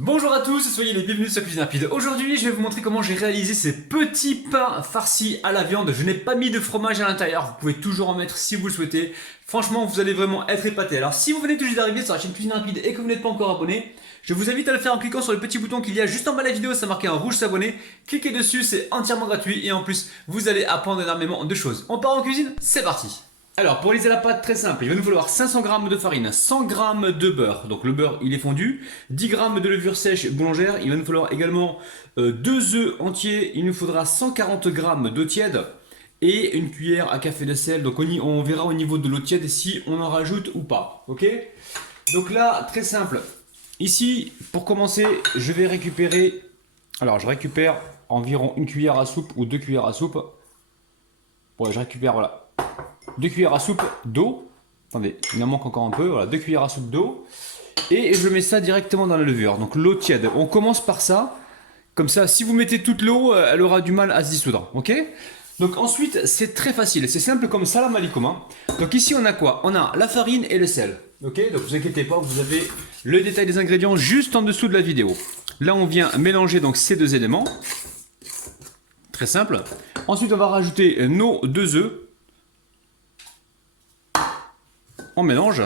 Bonjour à tous, soyez les bienvenus sur Cuisine Rapide. Aujourd'hui, je vais vous montrer comment j'ai réalisé ces petits pains farcis à la viande. Je n'ai pas mis de fromage à l'intérieur, vous pouvez toujours en mettre si vous le souhaitez. Franchement, vous allez vraiment être épaté. Alors, si vous venez tout juste d'arriver sur la chaîne Cuisine Rapide et que vous n'êtes pas encore abonné, je vous invite à le faire en cliquant sur le petit bouton qu'il y a juste en bas de la vidéo, ça marqué en rouge s'abonner. Cliquez dessus, c'est entièrement gratuit et en plus, vous allez apprendre énormément de choses. On part en cuisine, c'est parti! Alors pour réaliser la pâte, très simple, il va nous falloir 500 g de farine, 100 g de beurre, donc le beurre il est fondu, 10 g de levure sèche boulangère, il va nous falloir également 2 œufs entiers, il nous faudra 140 g d'eau tiède et une cuillère à café de sel, donc on verra au niveau de l'eau tiède si on en rajoute ou pas, ok? Donc là, très simple, ici pour commencer je vais récupérer, alors je récupère environ une cuillère à soupe ou 2 cuillères à soupe, ouais je récupère voilà. 2 cuillères à soupe d'eau. Attendez, il en manque encore un peu. Voilà, 2 cuillères à soupe d'eau. Et je mets ça directement dans la levure. Donc l'eau tiède. On commence par ça. Comme ça, si vous mettez toute l'eau, elle aura du mal à se dissoudre. Ok? Donc ensuite, c'est très facile. C'est simple comme salam alaikum. Hein. Donc ici, on a quoi? On a la farine et le sel. Ok? Donc vous inquiétez pas, vous avez le détail des ingrédients juste en dessous de la vidéo. Là, on vient mélanger donc ces deux éléments. Très simple. Ensuite, on va rajouter nos 2 œufs. On mélange.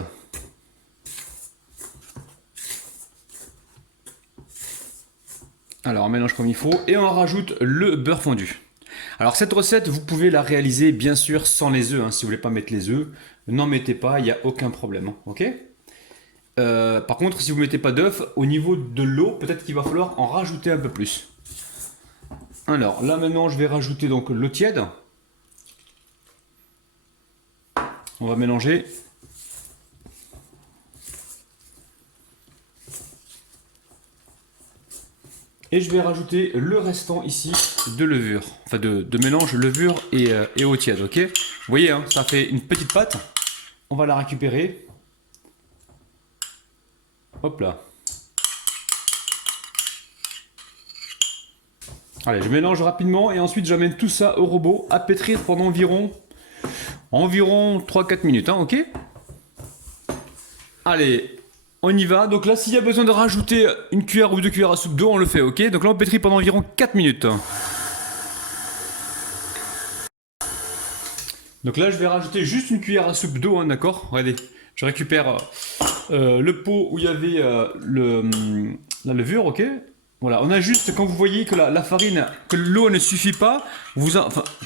Alors on mélange comme il faut et on rajoute le beurre fondu. Alors cette recette, vous pouvez la réaliser bien sûr sans les œufs. Hein. Si vous voulez pas mettre les œufs, n'en mettez pas, il n'y a aucun problème. Hein. Ok. Par contre, si vous mettez pas d'œufs, au niveau de l'eau, peut-être qu'il va falloir en rajouter un peu plus. Alors là maintenant, je vais rajouter donc l'eau tiède. On va mélanger. Et je vais rajouter le restant ici de levure, enfin de mélange levure et eau tiède, ok? Vous voyez, hein, ça fait une petite pâte. On va la récupérer. Hop là. Allez, je mélange rapidement et ensuite j'amène tout ça au robot à pétrir pendant environ 3-4 minutes, hein, ok? Allez. On y va, donc là s'il y a besoin de rajouter une cuillère ou 2 cuillères à soupe d'eau, on le fait, ok? Donc là on pétrit pendant environ 4 minutes. Donc là je vais rajouter juste une cuillère à soupe d'eau, hein, d'accord? Regardez, je récupère le pot où il y avait la levure, ok? Voilà, on a juste, quand vous voyez que la farine, que l'eau ne suffit pas,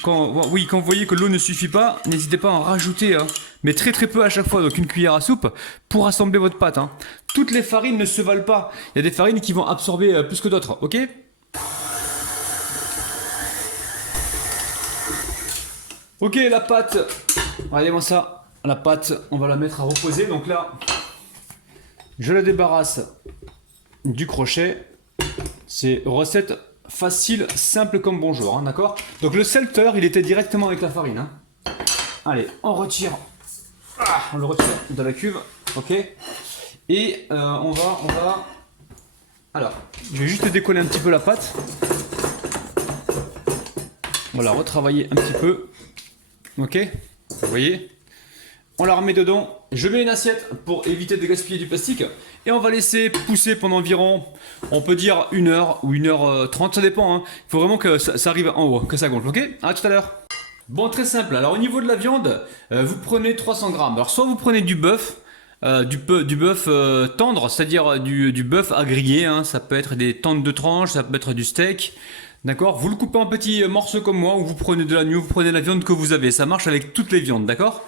quand vous voyez que l'eau ne suffit pas, n'hésitez pas à en rajouter, hein, mais très très peu à chaque fois, donc une cuillère à soupe pour assembler votre pâte. Hein. Toutes les farines ne se valent pas, il y a des farines qui vont absorber plus que d'autres, ok? Ok, la pâte, regardez-moi ça, la pâte, on va la mettre à reposer, donc là, je la débarrasse du crochet. C'est recette facile, simple comme bonjour, hein, d'accord? Donc le sel tout à l'heure, il était directement avec la farine. Hein. Allez, on retire. On le retire de la cuve, ok? Et on va... Alors, je vais juste décoller un petit peu la pâte. Voilà, retravailler un petit peu. Ok? Vous voyez? On la remet dedans, je mets une assiette pour éviter de gaspiller du plastique et on va laisser pousser pendant environ, on peut dire 1 heure ou 1h30, ça dépend, hein. Il faut vraiment que ça arrive en haut, que ça gonfle, ok? À tout à l'heure. Bon, très simple, alors au niveau de la viande, vous prenez 300 grammes, alors soit vous prenez du bœuf, du bœuf tendre, c'est-à-dire du bœuf à griller, hein. Ça peut être des tentes de tranches, ça peut être du steak. D'accord? Vous le coupez en petits morceaux comme moi, ou vous prenez de l'agneau, vous prenez la viande que vous avez, ça marche avec toutes les viandes, d'accord?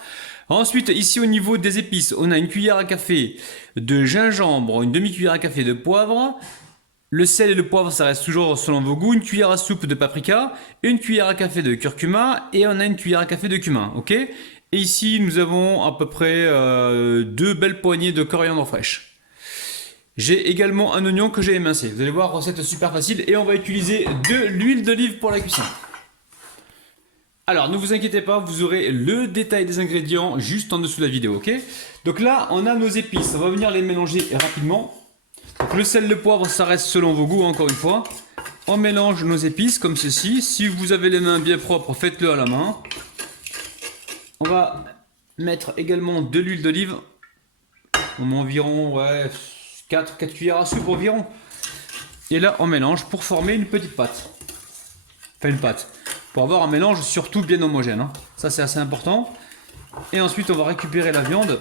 Ensuite, ici au niveau des épices, on a une cuillère à café de gingembre, une demi-cuillère à café de poivre. Le sel et le poivre, ça reste toujours selon vos goûts. Une cuillère à soupe de paprika, une cuillère à café de curcuma et on a une cuillère à café de cumin, ok? Et ici, nous avons à peu près 2 belles poignées de coriandre fraîche. J'ai également un oignon que j'ai émincé. Vous allez voir, recette super facile et on va utiliser de l'huile d'olive pour la cuisson. Alors, ne vous inquiétez pas, vous aurez le détail des ingrédients juste en dessous de la vidéo, ok? Donc là, on a nos épices, on va venir les mélanger rapidement. Donc le sel, le poivre, ça reste selon vos goûts, encore une fois. On mélange nos épices comme ceci. Si vous avez les mains bien propres, faites-le à la main. On va mettre également de l'huile d'olive. On met environ 4 cuillères à soupe environ. Et là, on mélange pour former une petite pâte. Enfin, une pâte. Pour avoir un mélange surtout bien homogène. Hein. Ça, c'est assez important. Et ensuite, on va récupérer la viande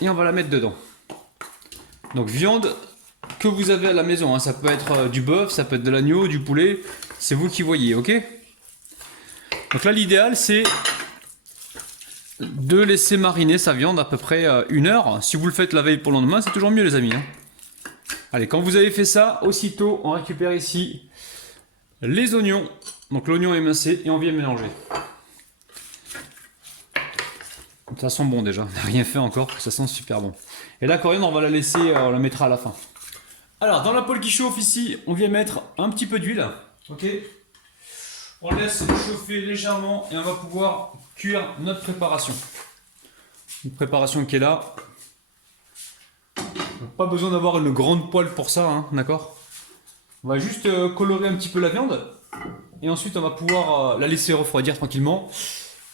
et on va la mettre dedans. Donc, viande que vous avez à la maison. Hein. Ça peut être du bœuf, ça peut être de l'agneau, du poulet. C'est vous qui voyez, ok? Donc là, l'idéal, c'est de laisser mariner sa viande à peu près 1 heure. Si vous le faites la veille pour le lendemain, c'est toujours mieux, les amis. Hein. Allez, quand vous avez fait ça, aussitôt, on récupère ici les oignons. Donc l'oignon émincé et on vient mélanger. Ça sent bon déjà, on n'a rien fait encore, ça sent super bon. Et la coriandre, on va la laisser, on la mettra à la fin. Alors, dans la poêle qui chauffe ici, on vient mettre un petit peu d'huile. Ok. On laisse chauffer légèrement et on va pouvoir cuire notre préparation. Une préparation qui est là. Pas besoin d'avoir une grande poêle pour ça, hein, d'accord? On va juste colorer un petit peu la viande. Et ensuite, on va pouvoir la laisser refroidir tranquillement.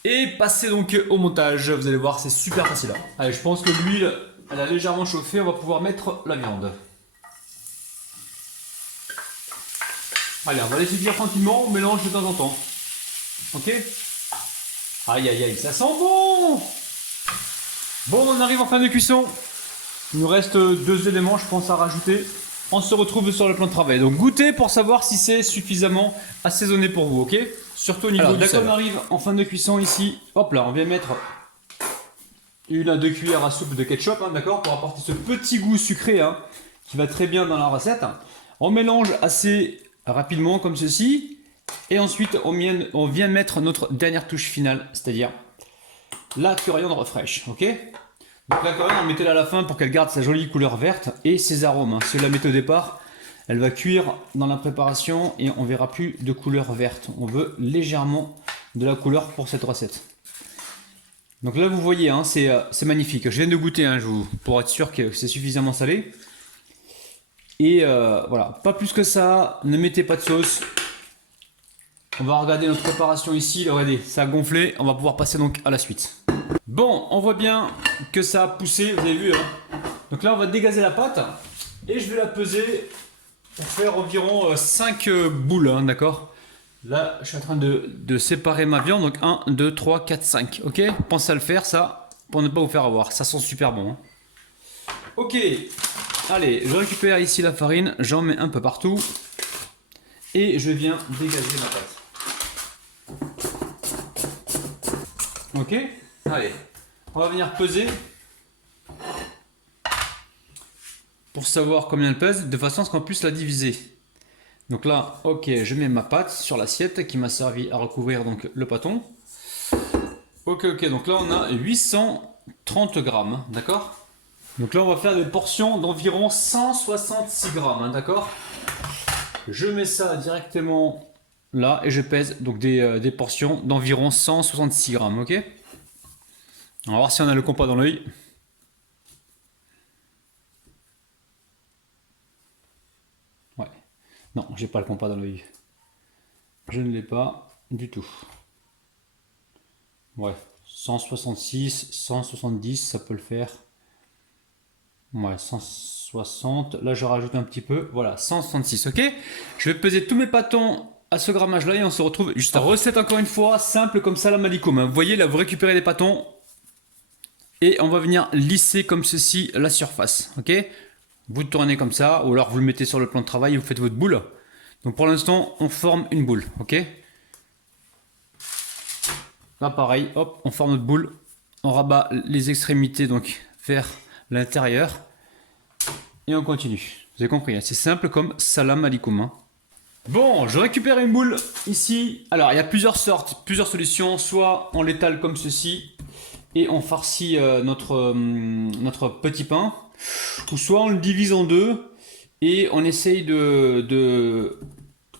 Et passer donc au montage. Vous allez voir, c'est super facile. Allez, je pense que l'huile, elle a légèrement chauffé. On va pouvoir mettre la viande. Allez, on va laisser cuire tranquillement. On mélange de temps en temps. Ok? Aïe, aïe, aïe, ça sent bon! Bon, on arrive en fin de cuisson. Il nous reste 2 éléments, je pense, à rajouter. On se retrouve sur le plan de travail. Donc goûtez pour savoir si c'est suffisamment assaisonné pour vous, ok? Surtout au niveau du sel. On arrive en fin de cuisson ici. Hop là, on vient mettre 1 à 2 cuillères à soupe de ketchup, hein, d'accord? Pour apporter ce petit goût sucré hein, qui va très bien dans la recette. On mélange assez rapidement comme ceci. Et ensuite, on vient mettre notre dernière touche finale, c'est-à-dire la coriandre fraîche, ok? Donc la coriandre, mettez-la à la fin pour qu'elle garde sa jolie couleur verte et ses arômes. Hein. Si vous la mettez au départ, elle va cuire dans la préparation et on verra plus de couleur verte. On veut légèrement de la couleur pour cette recette. Donc là, vous voyez, hein, c'est magnifique. Je viens de goûter hein, pour être sûr que c'est suffisamment salé. Et voilà, pas plus que ça. Ne mettez pas de sauce. On va regarder notre préparation ici. Regardez, ça a gonflé. On va pouvoir passer donc à la suite. Bon, on voit bien que ça a poussé, vous avez vu. Hein. Donc là, on va dégazer la pâte et je vais la peser pour faire environ 5 boules, hein, d'accord? Là, je suis en train de séparer ma viande, donc 1, 2, 3, 4, 5, ok? Pensez à le faire, ça, pour ne pas vous faire avoir. Ça sent super bon. Hein. Ok, allez, je récupère ici la farine, j'en mets un peu partout et je viens dégager ma pâte. Ok, allez, on va venir peser pour savoir combien elle pèse, de façon à ce qu'on puisse la diviser. Donc là, ok, je mets ma pâte sur l'assiette qui m'a servi à recouvrir donc le pâton. Ok, donc là on a 830 grammes, d'accord? Donc là on va faire des portions d'environ 166 grammes, hein, d'accord? Je mets ça directement là et je pèse donc des portions d'environ 166 grammes, ok? On va voir si on a le compas dans l'œil. Ouais. Non, j'ai pas le compas dans l'œil. Je ne l'ai pas du tout. Ouais. 166, 170, ça peut le faire. Ouais, 160. Là, je rajoute un petit peu. Voilà, 166, ok? Je vais peser tous mes pâtons à ce grammage-là et on se retrouve juste après. Recette encore une fois, simple comme ça, la malicoum. Vous voyez, là, vous récupérez des pâtons et on va venir lisser comme ceci la surface, ok? Vous tournez comme ça, ou alors vous le mettez sur le plan de travail et vous faites votre boule. Donc pour l'instant, on forme une boule, ok? Là, pareil, hop, on forme notre boule. On rabat les extrémités donc vers l'intérieur et on continue. Vous avez compris, hein, c'est simple comme salam alikoum. Hein. Bon, je récupère une boule ici. Alors, il y a plusieurs sortes, plusieurs solutions. Soit on l'étale comme ceci et on farcit notre petit pain. Ou soit on le divise en deux et on essaye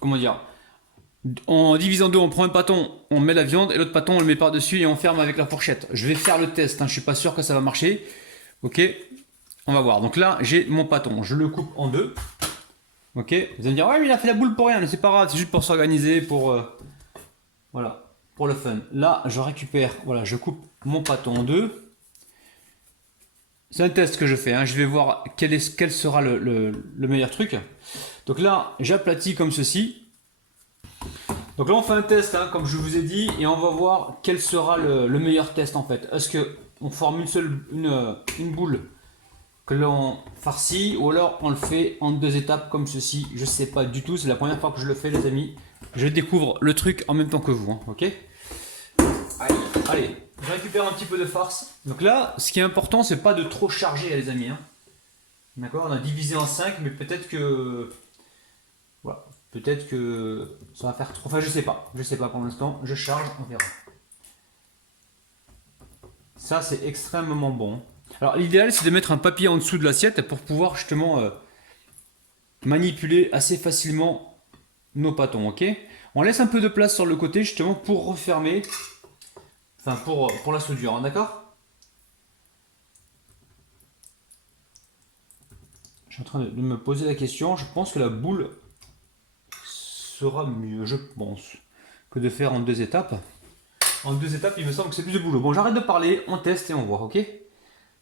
comment dire, en divisant en deux, on prend un pâton, on met la viande et l'autre pâton on le met par dessus et on ferme avec la fourchette. Je vais faire le test, hein, je suis pas sûr que ça va marcher. Ok, on va voir. Donc là j'ai mon pâton, je le coupe en deux. Ok, vous allez me dire ouais mais il a fait la boule pour rien, mais c'est pas grave, c'est juste pour s'organiser, voilà, pour le fun. Là je récupère, voilà, je coupe mon pâton en deux. C'est un test que je fais, hein. Je vais voir quel sera le meilleur truc. Donc là, j'aplatis comme ceci. Donc là, on fait un test, hein, comme je vous ai dit, et on va voir quel sera le meilleur test en fait. Est-ce qu'on forme une boule que l'on farcit, ou alors on le fait en 2 étapes comme ceci? Je sais pas du tout, c'est la première fois que je le fais les amis. Je découvre le truc en même temps que vous, hein, ok? Allez, je récupère un petit peu de farce. Donc là, ce qui est important, c'est pas de trop charger les amis, hein. D'accord, on a divisé en 5, mais peut-être que... Voilà, peut-être que ça va faire trop... Enfin, je sais pas pour l'instant, je charge, on verra. Ça, c'est extrêmement bon. Alors, l'idéal, c'est de mettre un papier en dessous de l'assiette pour pouvoir justement manipuler assez facilement nos pâtons, ok? On laisse un peu de place sur le côté justement pour refermer, enfin pour la soudure, hein, d'accord? Je suis en train de me poser la question, je pense que la boule sera mieux, je pense, que de faire en 2 étapes. En 2 étapes, il me semble que c'est plus de boulot. Bon, j'arrête de parler, on teste et on voit, ok?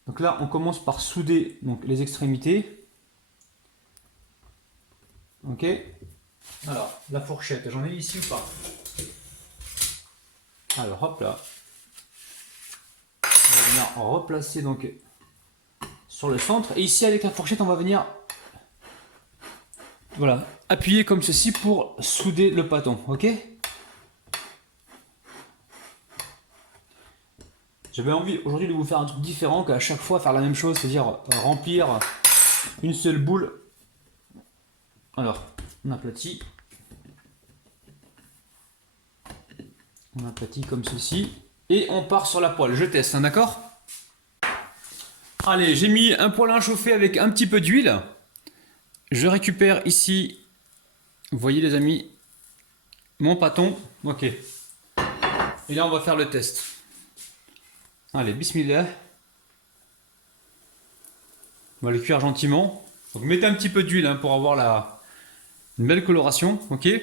Donc là, on commence par souder donc, les extrémités. Ok? Alors, la fourchette, j'en ai ici ou pas? Alors, hop là. On va venir replacer donc sur le centre. Et ici, avec la fourchette, on va venir voilà, appuyer comme ceci pour souder le pâton. Ok? J'avais envie aujourd'hui de vous faire un truc différent qu'à chaque fois faire la même chose, c'est-à-dire remplir une seule boule. Alors, on aplatit. On aplatit comme ceci. Et on part sur la poêle. Je teste, hein, d'accord? Allez, j'ai mis un poêle à chauffer avec un petit peu d'huile. Je récupère ici, vous voyez les amis, mon pâton. Ok. Et là, on va faire le test. Allez, bismillah. On va le cuire gentiment. Donc mettez un petit peu d'huile hein, pour avoir une belle coloration. Ok. Et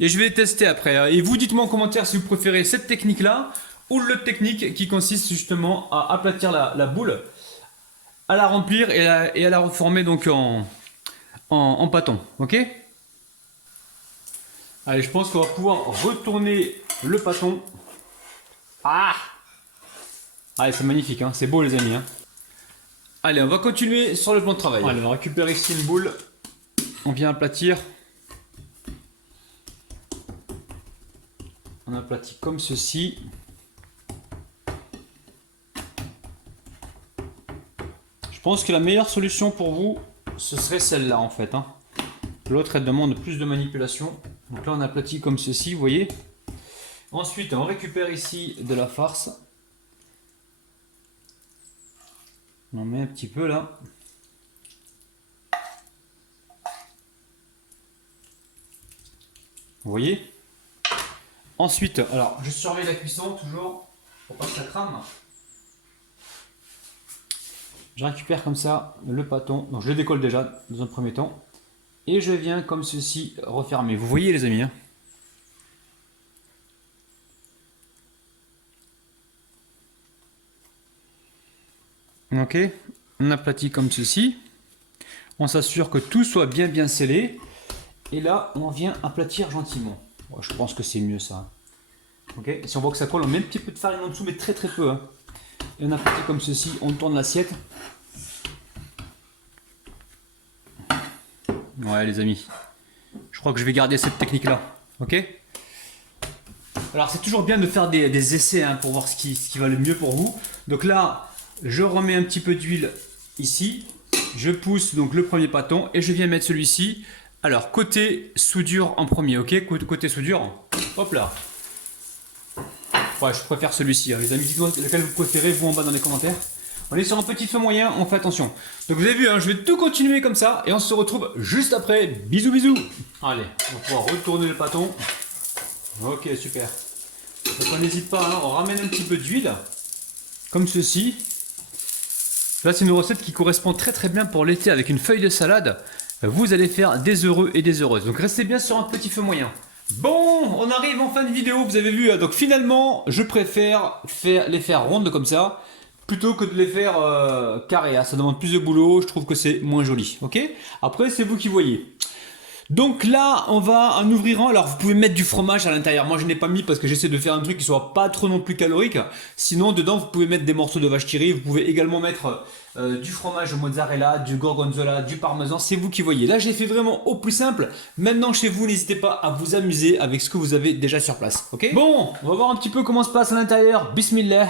je vais tester après. Et vous dites-moi en commentaire si vous préférez cette technique-là ou l'autre technique qui consiste justement à aplatir la boule, à la remplir et à la reformer donc en pâton. Ok. Allez, je pense qu'on va pouvoir retourner le pâton. Ah! Allez, c'est magnifique, hein, c'est beau les amis. Hein. Allez, on va continuer sur le plan de travail. Allez, on va récupérer ici une boule. On vient aplatir. On aplatit comme ceci. Je pense que la meilleure solution pour vous, ce serait celle-là en fait. Hein. L'autre, elle demande plus de manipulation. Donc là, on aplatit comme ceci, vous voyez. Ensuite, on récupère ici de la farce. On en met un petit peu là. Vous voyez? Ensuite, alors je surveille la cuisson toujours pour pas que ça crame. Je récupère comme ça le pâton. Donc je le décolle déjà dans un premier temps. Et je viens comme ceci refermer. Vous voyez les amis hein? Ok, on aplatit comme ceci. On s'assure que tout soit bien scellé. Et là, on vient aplatir gentiment. Bon, je pense que c'est mieux ça. Ok, si on voit que ça colle, on met un petit peu de farine en dessous, mais très peu. Hein. Et on aplatit comme ceci, on tourne l'assiette. Ouais les amis, je crois que je vais garder cette technique là. Ok. Alors c'est toujours bien de faire des essais hein, pour voir ce qui va le mieux pour vous. Donc là, je remets un petit peu d'huile ici. Je pousse donc le premier pâton et je viens mettre celui-ci. Alors côté soudure en premier, ok? Côté soudure, hop là. Ouais, je préfère celui-ci. Hein. Les amis, dites-moi lequel vous préférez, vous en bas dans les commentaires. On est sur un petit feu moyen, on fait attention. Donc vous avez vu, hein, je vais tout continuer comme ça et on se retrouve juste après. Bisous bisous. Allez, on va pouvoir retourner le pâton. Ok, super. Donc on n'hésite pas, hein, on ramène un petit peu d'huile, comme ceci. Là c'est une recette qui correspond très bien pour l'été avec une feuille de salade. Vous allez faire des heureux et des heureuses. Donc restez bien sur un petit feu moyen. Bon, on arrive en fin de vidéo, vous avez vu. Donc finalement, je préfère les faire rondes comme ça, plutôt que de les faire carrées. Ça demande plus de boulot, je trouve que c'est moins joli. Ok. Après, c'est vous qui voyez. Donc là, on va en ouvrir un. Alors, vous pouvez mettre du fromage à l'intérieur. Moi, je n'ai pas mis parce que j'essaie de faire un truc qui soit pas trop non plus calorique. Sinon, dedans, vous pouvez mettre des morceaux de vache qui rit. Vous pouvez également mettre du fromage mozzarella, du gorgonzola, du parmesan. C'est vous qui voyez. Là, j'ai fait vraiment au plus simple. Maintenant, chez vous, n'hésitez pas à vous amuser avec ce que vous avez déjà sur place. Ok? Bon, on va voir un petit peu comment se passe à l'intérieur. Bismillah.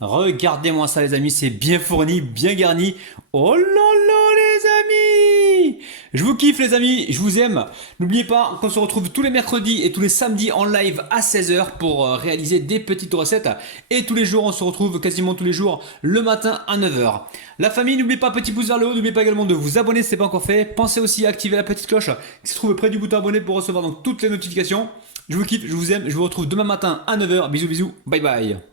Regardez-moi ça, les amis. C'est bien fourni, bien garni. Oh là là, les amis! Je vous kiffe, les amis, je vous aime. N'oubliez pas qu'on se retrouve tous les mercredis et tous les samedis en live à 16h pour réaliser des petites recettes. Et tous les jours, on se retrouve quasiment tous les jours le matin à 9h. La famille, n'oubliez pas, petit pouce vers le haut. N'oubliez pas également de vous abonner si ce n'est pas encore fait. Pensez aussi à activer la petite cloche qui se trouve près du bouton abonné pour recevoir donc toutes les notifications. Je vous kiffe, je vous aime. Je vous retrouve demain matin à 9h. Bisous, bisous. Bye bye.